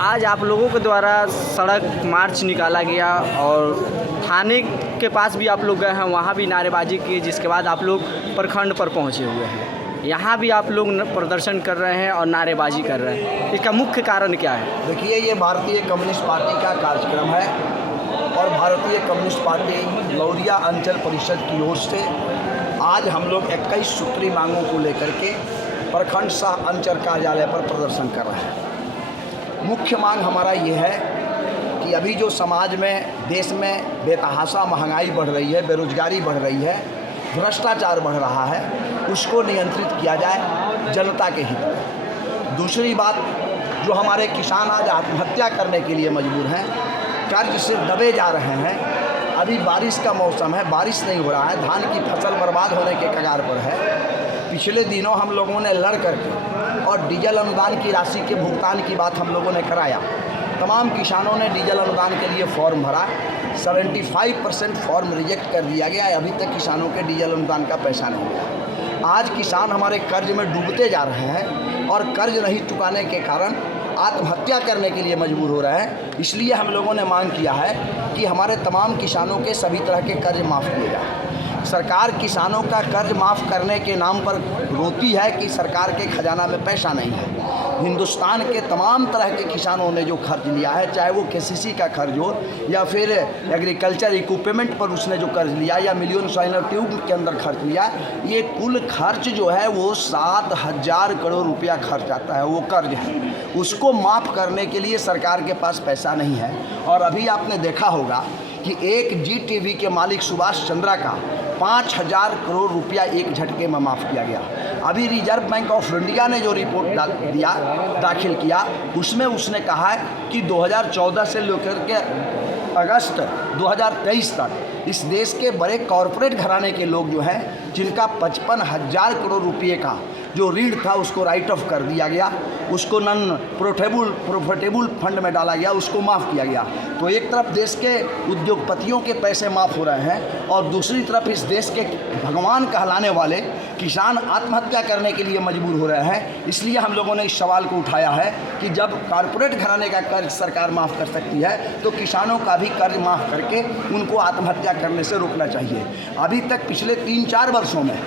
आज आप लोगों के द्वारा सड़क मार्च निकाला गया और थाने के पास भी आप लोग गए हैं, वहाँ भी नारेबाजी की, जिसके बाद आप लोग प्रखंड पर पहुँचे हुए हैं। यहाँ भी आप लोग प्रदर्शन कर रहे हैं और नारेबाजी कर रहे हैं, इसका मुख्य कारण क्या है? देखिए, ये भारतीय कम्युनिस्ट पार्टी का कार्यक्रम है और भारतीय कम्युनिस्ट पार्टी लौरिया अंचल परिषद की ओर से आज हम लोग 21 सूत्री मांगों को लेकर के प्रखंड सह अंचल कार्यालय पर प्रदर्शन कर रहे हैं। मुख्य मांग हमारा ये है कि अभी जो समाज में, देश में बेतहाशा महंगाई बढ़ रही है, बेरोजगारी बढ़ रही है, भ्रष्टाचार बढ़ रहा है, उसको नियंत्रित किया जाए जनता के हित में। दूसरी बात, जो हमारे किसान आज आत्महत्या करने के लिए मजबूर हैं, कर्ज से दबे जा रहे हैं। अभी बारिश का मौसम है, बारिश नहीं हो रहा है, धान की फसल बर्बाद होने के कगार पर है। पिछले दिनों हम लोगों ने लड़ करके और डीजल अनुदान की राशि के भुगतान की बात हम लोगों ने कराया। तमाम किसानों ने डीजल अनुदान के लिए फॉर्म भरा, 75% फॉर्म रिजेक्ट कर दिया गया। अभी तक किसानों के डीजल अनुदान का पैसा नहीं मिला। आज किसान हमारे कर्ज में डूबते जा रहे हैं और कर्ज नहीं चुकाने के कारण आत्महत्या करने के लिए मजबूर हो रहे हैं। इसलिए हम लोगों ने मांग किया है कि हमारे तमाम किसानों के सभी तरह के कर्ज माफ़ किए जाए। सरकार किसानों का कर्ज माफ़ करने के नाम पर रोती है कि सरकार के खजाना में पैसा नहीं है। हिंदुस्तान के तमाम तरह के किसानों ने जो कर्ज लिया है, चाहे वो केसीसी का कर्ज हो या फिर एग्रीकल्चर इक्विपमेंट पर उसने जो कर्ज लिया या मिलियन सॉइलर ट्यूब के अंदर खर्च लिया, ये कुल खर्च जो है वो 7,000 करोड़ रुपया खर्च आता है, वो कर्ज है। उसको माफ़ करने के लिए सरकार के पास पैसा नहीं है। और अभी आपने देखा होगा कि एक GTV के मालिक सुभाष चंद्रा का 5,000 करोड़ रुपया एक झटके में माफ़ किया गया। अभी रिजर्व बैंक ऑफ इंडिया ने जो रिपोर्ट दाखिल किया, उसमें उसने कहा है कि 2014 से लेकर के अगस्त 2023 तक इस देश के बड़े कॉरपोरेट घराने के लोग जो हैं, जिनका 55,000 करोड़ रुपये का जो ऋण था उसको राइट ऑफ कर दिया गया, उसको नॉन प्रॉफिटेबल फंड में डाला गया, उसको माफ़ किया गया। तो एक तरफ देश के उद्योगपतियों के पैसे माफ़ हो रहे हैं और दूसरी तरफ इस देश के भगवान कहलाने वाले किसान आत्महत्या करने के लिए मजबूर हो रहे हैं। इसलिए हम लोगों ने इस सवाल को उठाया है कि जब कॉरपोरेट घराने का कर्ज सरकार माफ़ कर सकती है, तो किसानों का भी कर्ज माफ़ करके उनको आत्महत्या करने से रोकना चाहिए। अभी तक पिछले 3-4 वर्षों में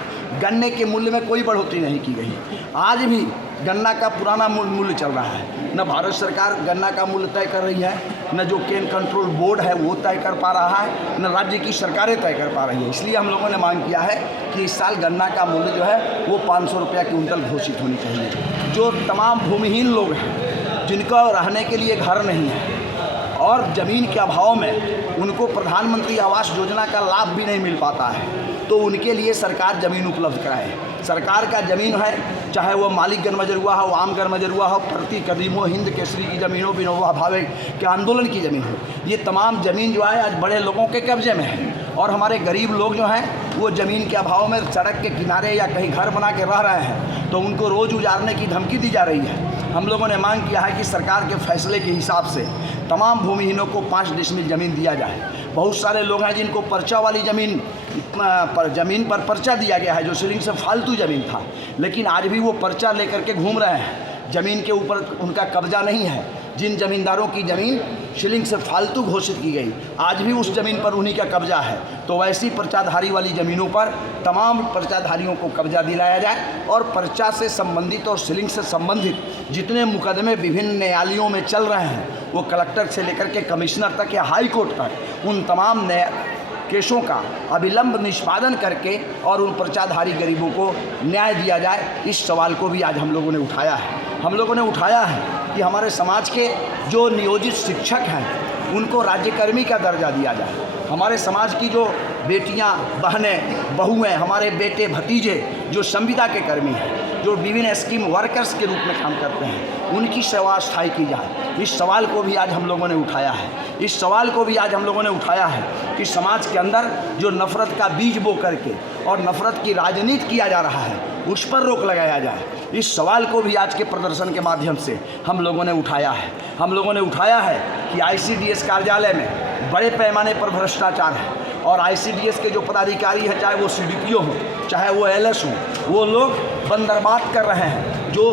गन्ने के मूल्य में कोई बढ़ोतरी नहीं की गई। आज भी गन्ना का पुराना मूल्य चल रहा है। न भारत सरकार गन्ना का मूल्य तय कर रही है, न जो कैन कंट्रोल बोर्ड है वो तय कर पा रहा है, न राज्य की सरकारें तय कर पा रही है। इसलिए हम लोगों ने मांग किया है कि इस साल गन्ना का मूल्य जो है वो 500 रुपया क्विंटल घोषित होनी चाहिए। जो तमाम भूमिहीन लोग हैं, जिनका रहने के लिए घर नहीं है और ज़मीन के अभाव में उनको प्रधानमंत्री आवास योजना का लाभ भी नहीं मिल पाता है, तो उनके लिए सरकार ज़मीन उपलब्ध कराए। सरकार का ज़मीन है, चाहे वो मालिक गनमजरुआ हो, आम गनमजरुआ हो, प्रति कदीमो हिंद केसरी की ज़मीन हो, विनोबा भावे के आंदोलन की ज़मीन हो, ये तमाम ज़मीन जो है आज बड़े लोगों के कब्जे में है। और हमारे गरीब लोग जो हैं वो ज़मीन के अभाव में सड़क के किनारे या कहीं घर बना के रह रहे हैं, तो उनको रोज़ उजाड़ने की धमकी दी जा रही है। हम लोगों ने मांग किया है कि सरकार के फैसले के हिसाब से तमाम भूमिहीनों को 5 डिसमिल ज़मीन दिया जाए। बहुत सारे लोग हैं जिनको पर्चा वाली ज़मीन पर पर्चा दिया गया है, जो सीलिंग से फालतू ज़मीन था, लेकिन आज भी वो पर्चा लेकर के घूम रहे हैं। ज़मीन के ऊपर उनका कब्जा नहीं है। जिन ज़मींदारों की ज़मीन सीलिंग से फालतू घोषित की गई, आज भी उस ज़मीन पर उन्हीं का कब्जा है। तो वैसी पर्चाधारी वाली ज़मीनों पर तमाम पर्चाधारियों को कब्जा दिलाया जाए और पर्चा से संबंधित और सीलिंग से संबंधित जितने मुकदमे विभिन्न न्यायालयों में चल रहे हैं, वो कलेक्टर से लेकर के कमिश्नर तक या हाई कोर्ट तक, उन तमाम केसों का अविलंब निष्पादन करके और उन पर्चाधारी गरीबों को न्याय दिया जाए। इस सवाल को भी आज हम लोगों ने उठाया है। हम लोगों ने उठाया है कि हमारे समाज के जो नियोजित शिक्षक हैं उनको राज्यकर्मी का दर्जा दिया जाए। हमारे समाज की जो बेटियां, बहनें, बहुएं, हमारे बेटे भतीजे जो संविदा के कर्मी हैं, जो विभिन्न स्कीम वर्कर्स के रूप में काम करते हैं, उनकी सेवा स्थायी की जाए। इस सवाल को भी आज हम लोगों ने उठाया है। इस सवाल को भी आज हम लोगों ने उठाया है कि समाज के अंदर जो नफ़रत का बीज बो करके और नफ़रत की राजनीति किया जा रहा है, उस पर रोक लगाया जाए। इस सवाल को भी आज के प्रदर्शन के माध्यम से हम लोगों ने उठाया है। हम लोगों ने उठाया है कि ICDS कार्यालय में बड़े पैमाने पर भ्रष्टाचार है और ICDS के जो पदाधिकारी हैं, चाहे वो CDPO हो, चाहे वो LS हो, वो लोग बंदरबात कर रहे हैं। जो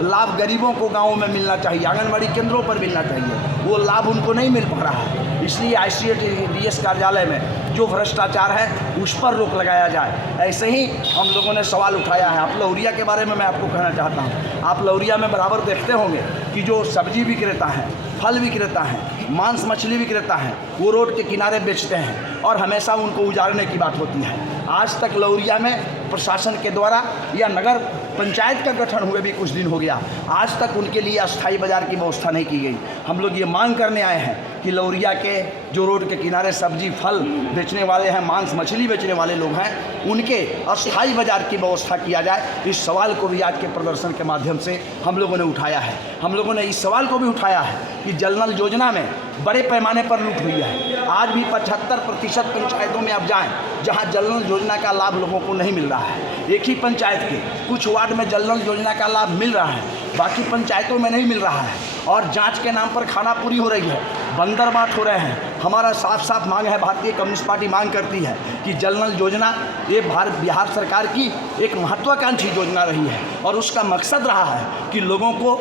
लाभ गरीबों को गाँव में मिलना चाहिए, आंगनबाड़ी केंद्रों पर मिलना चाहिए, वो लाभ उनको नहीं मिल पा रहा है। इसलिए ICATDS कार्यालय में जो भ्रष्टाचार है उस पर रोक लगाया जाए। ऐसे ही हम लोगों ने सवाल उठाया है। आप लौरिया के बारे में मैं आपको कहना चाहता हूँ, आप लौरिया में बराबर देखते होंगे कि जो सब्जी विक्रेता हैं, फल विक्रेता हैं, मांस मछली विक्रेता हैं, वो रोड के किनारे बेचते हैं और हमेशा उनको उजाड़ने की बात होती है। आज तक लौरिया में प्रशासन के द्वारा या नगर पंचायत का गठन हुए भी कुछ दिन हो गया, आज तक उनके लिए अस्थायी बाजार की व्यवस्था नहीं की गई। हम लोग ये मांग करने आए हैं कि लौरिया के जो रोड के किनारे सब्जी फल बेचने वाले हैं, मांस मछली बेचने वाले लोग हैं, उनके अस्थायी बाजार की व्यवस्था किया जाए। इस सवाल को भी आज के प्रदर्शन के माध्यम से हम लोगों ने उठाया है। हम लोगों ने इस सवाल को भी उठाया है कि जल नल योजना में बड़े पैमाने पर लूट हुई है। आज भी 75% पंचायतों में आप जाएं जहां जल नल योजना का लाभ लोगों को नहीं मिल रहा है। एक ही पंचायत के कुछ वार्ड में जल नल योजना का लाभ मिल रहा है, बाकी पंचायतों में नहीं मिल रहा है। और जांच के नाम पर खानापुरी हो रही है, बंदर बांट हो रहे हैं। हमारा साफ साफ मांग है, भारतीय कम्युनिस्ट पार्टी मांग करती है कि जल नल योजना ये बिहार सरकार की एक महत्वाकांक्षी योजना रही है और उसका मकसद रहा है कि लोगों को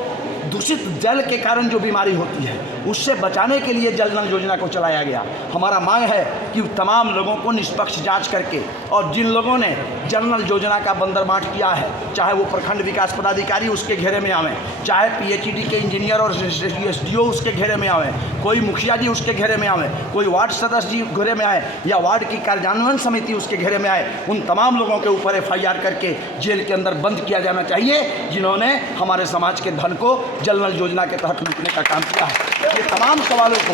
दूषित जल के कारण जो बीमारी होती है उससे बचाने के लिए जल नल योजना को चलाया गया। हमारा मांग है कि तमाम लोगों को निष्पक्ष जांच करके और जिन लोगों ने जल नल योजना का बंदरबांट किया है, चाहे वो प्रखंड विकास पदाधिकारी उसके घेरे में आवें, चाहे PhD के इंजीनियर और SDO उसके घेरे में आवें, कोई मुखिया जी उसके घेरे में आवें, कोई वार्ड सदस्य जी घेरे में आए या वार्ड की कार्यान्वयन समिति उसके घेरे में आए, उन तमाम लोगों के ऊपर FIR करके जेल के अंदर बंद किया जाना चाहिए जिन्होंने हमारे समाज के धन को जल नल योजना के तहत लूटने का काम किया है। ये तमाम सवालों को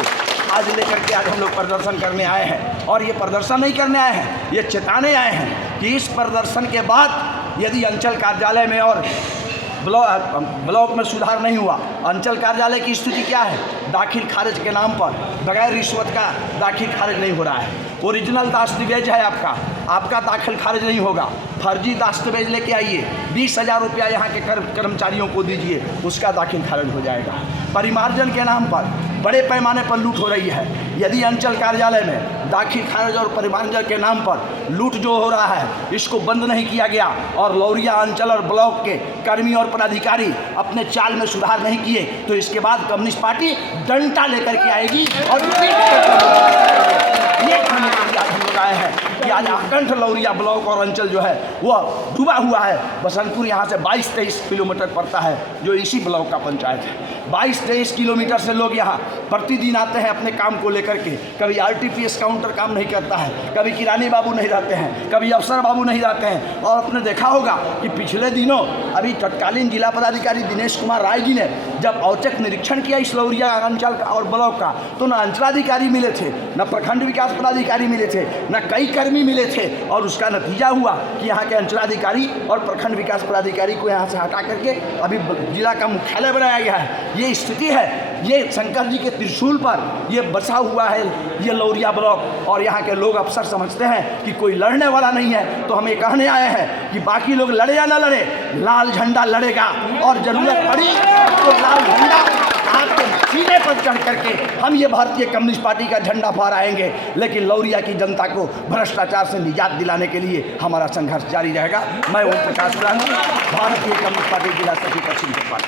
आज लेकर के आज हम लोग प्रदर्शन करने आए हैं और ये प्रदर्शन नहीं करने आए हैं, ये चेताने आए हैं कि इस प्रदर्शन के बाद यदि अंचल कार्यालय में और ब्लॉक में सुधार नहीं हुआ, अंचल कार्यालय की स्थिति क्या है, दाखिल खारिज के नाम पर बगैर रिश्वत का दाखिल खारिज नहीं हो रहा है। ओरिजिनल दस्तावेज है आपका दाखिल खारिज नहीं होगा। फर्जी दस्तावेज लेके आइए, 20,000 रुपया यहाँ के कर्मचारियों को दीजिए, उसका दाखिल खारिज हो जाएगा। परिमार्जन के नाम पर बड़े पैमाने पर लूट हो रही है। यदि अंचल कार्यालय में दाखिल खारिज और परिमार्जन के नाम पर लूट जो हो रहा है इसको बंद नहीं किया गया और लौरिया अंचल और ब्लॉक के कर्मी और पदाधिकारी अपने चाल में सुधार नहीं किए तो इसके बाद कम्युनिस्ट पार्टी डंडा लेकर के आएगी और ये कहने के लिए हम लोग आए हैं कि आज आकंठ लौरिया ब्लॉक और अंचल जो है वह डूबा हुआ है। बसंतपुर यहाँ से 22-23 किलोमीटर पड़ता है जो इसी ब्लॉक का पंचायत है। 22-23 किलोमीटर से लोग यहाँ प्रतिदिन आते हैं अपने काम को लेकर के। कभी RTPS काउंटर काम नहीं करता है, कभी किरानी बाबू नहीं रहते हैं, कभी अफसर बाबू नहीं रहते हैं। और आपने देखा होगा कि पिछले दिनों अभी तत्कालीन जिला पदाधिकारी दिनेश कुमार राय जी ने जब औचक निरीक्षण किया इस लौरिया अंचल और ब्लॉक का तो न अंचलाधिकारी मिले थे, न प्रखंड विकास पदाधिकारी मिले थे, न कई कर्मी मिले थे। और उसका नतीजा हुआ कि यहाँ के अंचलाधिकारी और प्रखंड विकास पदाधिकारी को यहाँ से हटा करके अभी जिला का मुख्यालय बनाया गया है। ये स्थिति है, ये शंकर जी के त्रिशूल पर ये बसा हुआ है ये लौरिया ब्लॉक। और यहाँ के लोग अफसर समझते हैं कि कोई लड़ने वाला नहीं है, तो हम ये कहने आए हैं कि बाकी लोग लड़े या ना लड़े, लाल झंडा लड़ेगा और जरूरत पड़ी तो लाल झंडा आपके सीने पर चढ़ करके हम ये भारतीय कम्युनिस्ट पार्टी का झंडा फहराएंगे। लेकिन लौरिया की जनता को भ्रष्टाचार से निजात दिलाने के लिए हमारा संघर्ष जारी रहेगा। मैं ओम प्रकाश गांधी, भारतीय कम्युनिस्ट पार्टी जिला सचिव पश्चिम चंपारण।